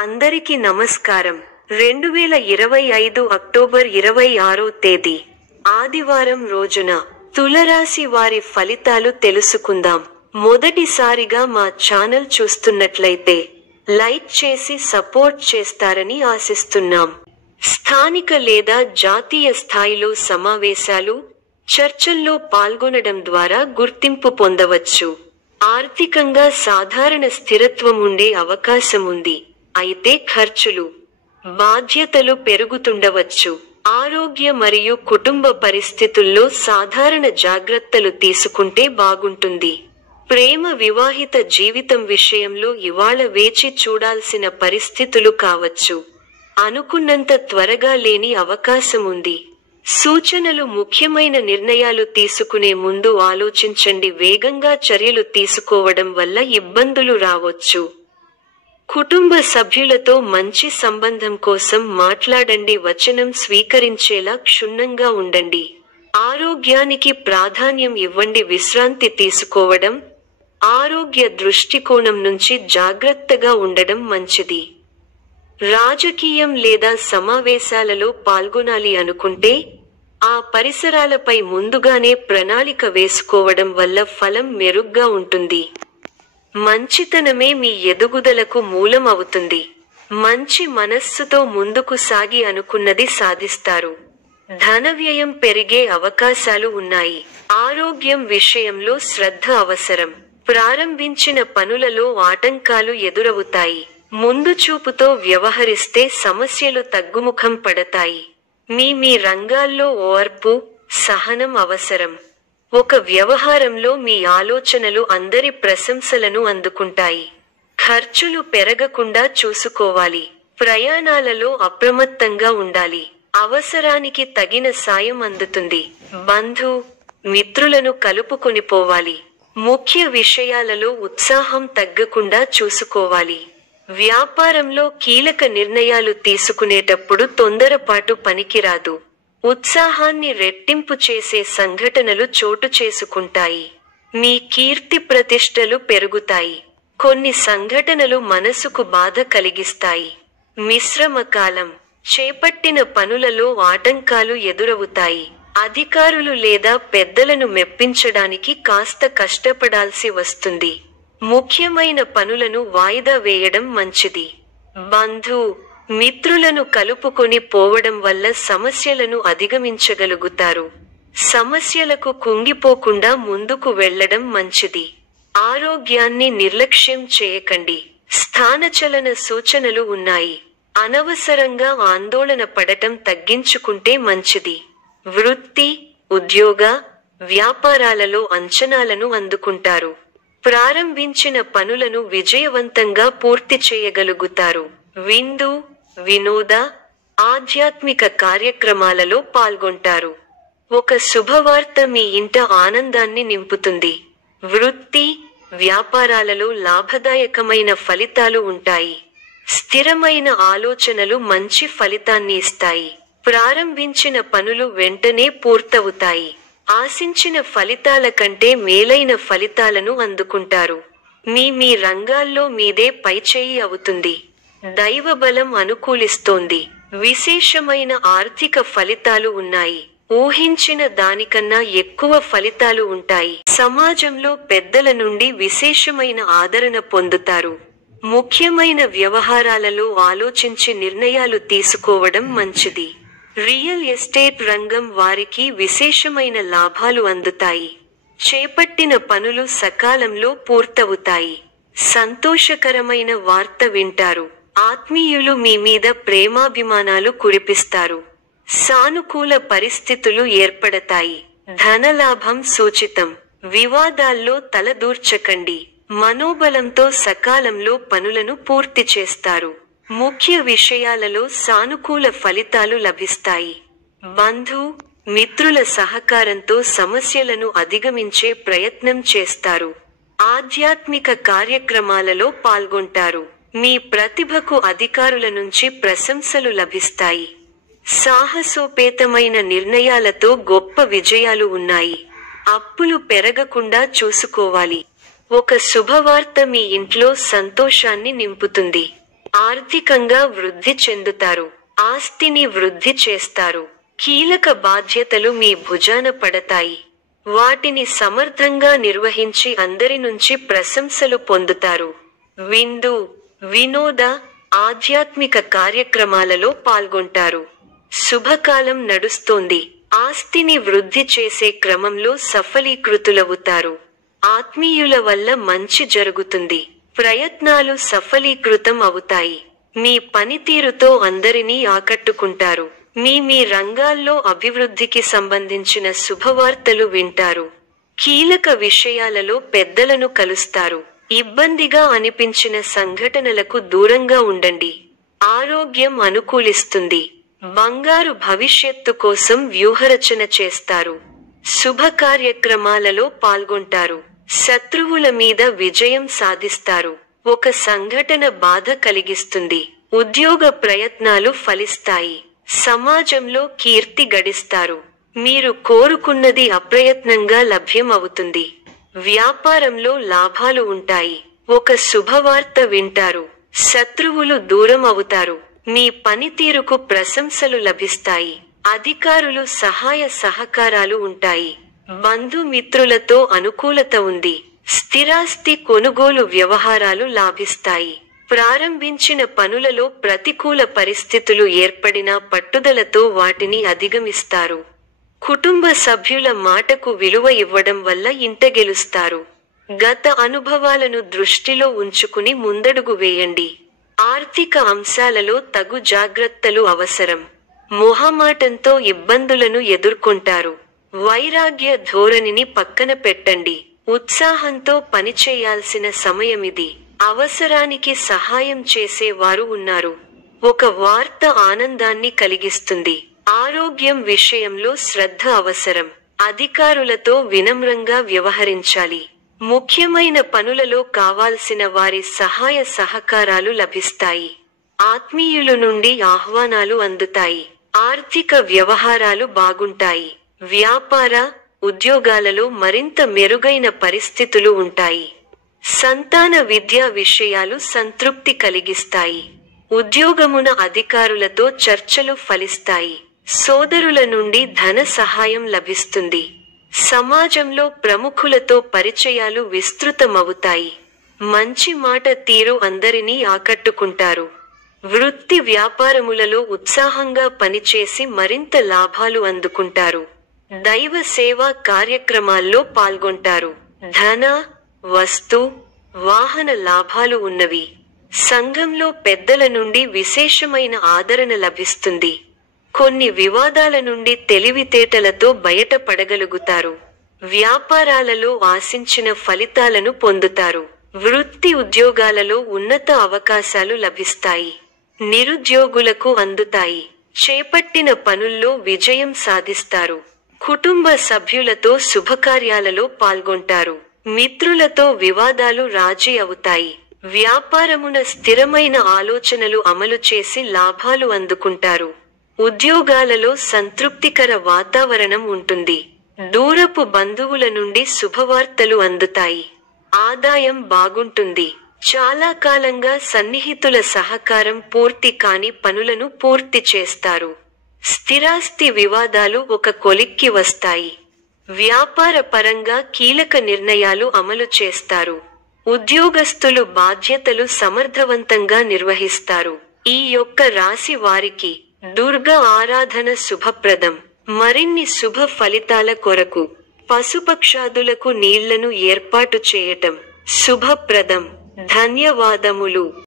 అందరికీ నమస్కారం. 2025 అక్టోబర్ 26వ తేదీ ఆదివారం రోజున తులరాశి వారి ఫలితాలు తెలుసుకుందాం. మొదటిసారిగా మా ఛానల్ చూస్తున్నట్లయితే లైక్ చేసి సపోర్ట్ చేస్తారని ఆశిస్తున్నాం. స్థానిక లేదా జాతీయ స్థాయిలో సమావేశాలు, చర్చల్లో పాల్గొనడం ద్వారా గుర్తింపు పొందవచ్చు. ఆర్థికంగా సాధారణ స్థిరత్వం ఉండే అవకాశం ఉంది. అయితే ఖర్చులు, బాధ్యతలు పెరుగుతుండవచ్చు. ఆరోగ్య మరియు కుటుంబ పరిస్థితుల్లో సాధారణ జాగ్రత్తలు తీసుకుంటే బాగుంటుంది. ప్రేమ, వివాహిత జీవితం విషయంలో ఇవాళ వేచి చూడాల్సిన పరిస్థితులు కావచ్చు. అనుకున్నంత త్వరగా లేని అవకాశం ఉంది. సూచనలు: ముఖ్యమైన నిర్ణయాలు తీసుకునే ముందు ఆలోచించండి. వేగంగా చర్యలు తీసుకోవడం వల్ల ఇబ్బందులు రావచ్చు. కుటుంబ సభ్యులతో మంచి సంబంధం కోసం మాట్లాడండి. వచనం స్వీకరించేలా క్షుణ్ణంగా ఉండండి. ఆరోగ్యానికి ప్రాధాన్యం ఇవ్వండి. విశ్రాంతి తీసుకోవడం, ఆరోగ్య దృష్టికోణం నుంచి జాగ్రత్తగా ఉండడం మంచిది. రాజకీయం లేదా సమావేశాలలో పాల్గొనాలి అనుకుంటే ఆ పరిసరాలపై ముందుగానే ప్రణాళిక వేసుకోవడం వల్ల ఫలం మెరుగ్గా ఉంటుంది. మంచితనమే మీ ఎదుగుదలకు మూలం అవుతుంది. మంచి మనస్సుతో ముందుకు సాగి అనుకున్నది సాధిస్తారు. ధన వ్యయం పెరిగే అవకాశాలు ఉన్నాయి. ఆరోగ్యం విషయంలో శ్రద్ధ అవసరం. ప్రారంభించిన పనులలో ఆటంకాలు ఎదురవుతాయి. ముందు చూపుతో వ్యవహరిస్తే సమస్యలు తగ్గుముఖం పడతాయి. మీ రంగాల్లో ఓర్పు, సహనం అవసరం. ఒక వ్యవహారంలో మీ ఆలోచనలు అందరి ప్రశంసలను అందుకుంటాయి. ఖర్చులు పెరగకుండా చూసుకోవాలి. ప్రయాణాలలో అప్రమత్తంగా ఉండాలి. అవసరానికి తగిన సాయం అందుతుంది. బంధు, మిత్రులను కలుపుకొని పోవాలి. ముఖ్య విషయాలలో ఉత్సాహం తగ్గకుండా చూసుకోవాలి. వ్యాపారంలో కీలక నిర్ణయాలు తీసుకునేటప్పుడు తొందరపాటు పనికిరాదు. ఉత్సాహాన్ని రెట్టింపు చేసే సంఘటనలు చోటు చేసుకుంటాయి. మీ కీర్తి ప్రతిష్టలు పెరుగుతాయి. కొన్ని సంఘటనలు మనసుకు బాధ కలిగిస్తాయి. మిశ్రమ కాలం. చేపట్టిన పనులలో ఆటంకాలు ఎదురవుతాయి. అధికారులు లేదా పెద్దలను మెప్పించడానికి కాస్త కష్టపడాల్సి వస్తుంది. ముఖ్యమైన పనులను వాయిదా వేయడం మంచిది. బంధు, మిత్రులను కలుపుకొని పోవడం వల్ల సమస్యలను అధిగమించగలుగుతారు. సమస్యలకు కుంగిపోకుండా ముందుకు వెళ్లడం మంచిది. ఆరోగ్యాన్ని నిర్లక్ష్యం చేయకండి. స్థానచలన సూచనలు ఉన్నాయి. అనవసరంగా ఆందోళన పడటం తగ్గించుకుంటే మంచిది. వృత్తి, ఉద్యోగ, వ్యాపారాలలో అంచనాలను అందుకుంటారు. ప్రారంభించిన పనులను విజయవంతంగా పూర్తి చేయగలుగుతారు. విందు, వినోద, ఆధ్యాత్మిక కార్యక్రమాలలో పాల్గొంటారు. ఒక శుభవార్త మీ ఇంట ఆనందాన్ని నింపుతుంది. వృత్తి, వ్యాపారాలలో లాభదాయకమైన ఫలితాలు ఉంటాయి. స్థిరమైన ఆలోచనలు మంచి ఫలితాన్ని ఇస్తాయి. ప్రారంభించిన పనులు వెంటనే పూర్తవుతాయి. ఆశించిన ఫలితాల కంటే మేలైన ఫలితాలను అందుకుంటారు. మీ రంగాల్లో మీదే పైచేయి అవుతుంది. దైవబలం అనుకూలిస్తోంది. విశేషమైన ఆర్థిక ఫలితాలు ఉన్నాయి. ఊహించిన దానికన్నా ఎక్కువ ఫలితాలు ఉంటాయి. సమాజంలో పెద్దల నుండి విశేషమైన ఆదరణ పొందుతారు. ముఖ్యమైన వ్యవహారాలలో ఆలోచించి నిర్ణయాలు తీసుకోవడం మంచిది. రియల్ ఎస్టేట్ రంగం వారికి విశేషమైన లాభాలు అందుతాయి. చేపట్టిన పనులు సకాలంలో పూర్తవుతాయి. సంతోషకరమైన వార్త వింటారు. ఆత్మీయులు మీ మీద ప్రేమాభిమానాలు కురిపిస్తారు. సానుకూల పరిస్థితులు ఏర్పడతాయి. ధనలాభం సూచితం. వివాదాల్లో తలదూర్చకండి. మనోబలంతో సకాలంలో పనులను పూర్తి చేస్తారు. ముఖ్య విషయాలలో సానుకూల ఫలితాలు లభిస్తాయి. బంధు, మిత్రుల సహకారంతో సమస్యలను అధిగమించే ప్రయత్నం చేస్తారు. ఆధ్యాత్మిక కార్యక్రమాలలో పాల్గొంటారు. మీ ప్రతిభకు అధికారుల నుంచి ప్రశంసలు లభిస్తాయి. సాహసోపేతమైన నిర్ణయాలతో గొప్ప విజయాలు ఉన్నాయి. అప్పులు పెరగకుండా చూసుకోవాలి. ఒక శుభవార్త మీ ఇంట్లో సంతోషాన్ని నింపుతుంది. ఆర్థికంగా వృద్ధి చెందుతారు. ఆస్తిని వృద్ధి చేస్తారు. కీలక బాధ్యతలు మీ భుజాన పడతాయి. వాటిని సమర్థంగా నిర్వహించి అందరి నుంచి ప్రశంసలు పొందుతారు. విందు, వినోద, ఆధ్యాత్మిక కార్యక్రమాలలో పాల్గొంటారు. శుభకాలం నడుస్తోంది. ఆస్తిని వృద్ధి చేసే క్రమంలో సఫలీకృతులవుతారు. ఆత్మీయుల వల్ల మంచి జరుగుతుంది. ప్రయత్నాలు సఫలీకృతం అవుతాయి. మీ పనితీరుతో అందరినీ ఆకట్టుకుంటారు. మీ రంగాల్లో అభివృద్ధికి సంబంధించిన శుభవార్తలు వింటారు. కీలక విషయాలలో పెద్దలను కలుస్తారు. ఇబ్బందిగా అనిపించిన సంఘటనలకు దూరంగా ఉండండి. ఆరోగ్యం అనుకూలిస్తుంది. బంగారు భవిష్యత్తు కోసం వ్యూహరచన చేస్తారు. శుభ కార్యక్రమాలలో పాల్గొంటారు. శత్రువుల మీద విజయం సాధిస్తారు. ఒక సంఘటన బాధ కలిగిస్తుంది. ఉద్యోగ ప్రయత్నాలు ఫలిస్తాయి. సమాజంలో కీర్తి గడిస్తారు. మీరు కోరుకున్నది అప్రయత్నంగా లభ్యం అవుతుంది. వ్యాపారంలో లాభాలు ఉంటాయి. ఒక శుభవార్త వింటారు. శత్రువులు దూరం అవుతారు. మీ పనితీరుకు ప్రశంసలు లభిస్తాయి. అధికారులు సహాయ సహకారాలు ఉంటాయి. బంధుమిత్రులతో అనుకూలత ఉంది. స్థిరాస్తి కొనుగోలు వ్యవహారాలు లాభిస్తాయి. ప్రారంభించిన పనులలో ప్రతికూల పరిస్థితులు ఏర్పడినా పట్టుదలతో వాటిని అధిగమిస్తారు. కుటుంబ సభ్యుల మాటకు విలువ ఇవ్వడం వల్ల ఇంట గెలుస్తారు. గత అనుభవాలను దృష్టిలో ఉంచుకుని ముందడుగు వేయండి. ఆర్థిక అంశాలలో తగు జాగ్రత్తలు అవసరం. మొహమాటంతో ఇబ్బందులను ఎదుర్కొంటారు. వైరాగ్య ధోరణిని పక్కన పెట్టండి. ఉత్సాహంతో పనిచేయాల్సిన సమయమిది. అవసరానికి సహాయం చేసే వారు ఉన్నారు. ఒక వార్త ఆనందాన్ని కలిగిస్తుంది. ఆరోగ్యం విషయంలో శ్రద్ధ అవసరం. అధికారులతో వినమ్రంగా వ్యవహరించాలి. ముఖ్యమైన పనులలో కావాల్సిన వారి సహాయ సహకారాలు లభిస్తాయి. ఆత్మీయుల నుండి ఆహ్వానాలు అందుతాయి. ఆర్థిక వ్యవహారాలు బాగుంటాయి. వ్యాపార, ఉద్యోగాలలో మరింత మెరుగైన పరిస్థితులు ఉంటాయి. సంతాన విద్యా విషయాలు సంతృప్తి కలిగిస్తాయి. ఉద్యోగమున అధికారులతో చర్చలు ఫలిస్తాయి. సోదరుల నుండి ధన సహాయం లభిస్తుంది. సమాజంలో ప్రముఖులతో పరిచయాలు విస్తృతమవుతాయి. మంచి మాట తీరు అందరినీ ఆకట్టుకుంటారు. వృత్తి వ్యాపారములలో ఉత్సాహంగా పనిచేసి మరింత లాభాలు అందుకుంటారు. దైవ సేవా కార్యక్రమాల్లో పాల్గొంటారు. ధన, వస్తు, వాహన లాభాలు ఉన్నవి. సంఘంలో పెద్దల నుండి విశేషమైన ఆదరణ లభిస్తుంది. కొన్ని వివాదాల నుండి తెలివితేటలతో బయటపడగలుగుతారు. వ్యాపారాలలో ఆశించిన ఫలితాలను పొందుతారు. వృత్తి ఉద్యోగాలలో ఉన్నత అవకాశాలు లభిస్తాయి. నిరుద్యోగులకు అందుతాయి. చేపట్టిన పనుల్లో విజయం సాధిస్తారు. కుటుంబ సభ్యులతో శుభకార్యాలలో పాల్గొంటారు. మిత్రులతో వివాదాలు రాజీ అవుతాయి. వ్యాపారమున స్థిరమైన ఆలోచనలు అమలు చేసి లాభాలు అందుకుంటారు. ఉద్యోగాలలో సంతృప్తికర వాతావరణం ఉంటుంది. దూరపు బంధువుల నుండి శుభవార్తలు అందుతాయి. ఆదాయం బాగుంటుంది. చాలా కాలంగా సన్నిహితుల సహకారం పూర్తి కాని పనులను పూర్తి చేస్తారు. స్థిరాస్తి వివాదాలు ఒక కొలిక్కి వస్తాయి. వ్యాపార పరంగా కీలక నిర్ణయాలు అమలు చేస్తారు. ఉద్యోగస్తులు బాధ్యతలు సమర్థవంతంగా నిర్వహిస్తారు. ఈ యొక్క రాశి వారికి దుర్గా ఆరాధన శుభప్రదం. మరిన్ని శుభ ఫలితాల కొరకు పశుపక్షాదులకు నీళ్లను ఏర్పాటు చేయటం శుభప్రదం. ధన్యవాదములు.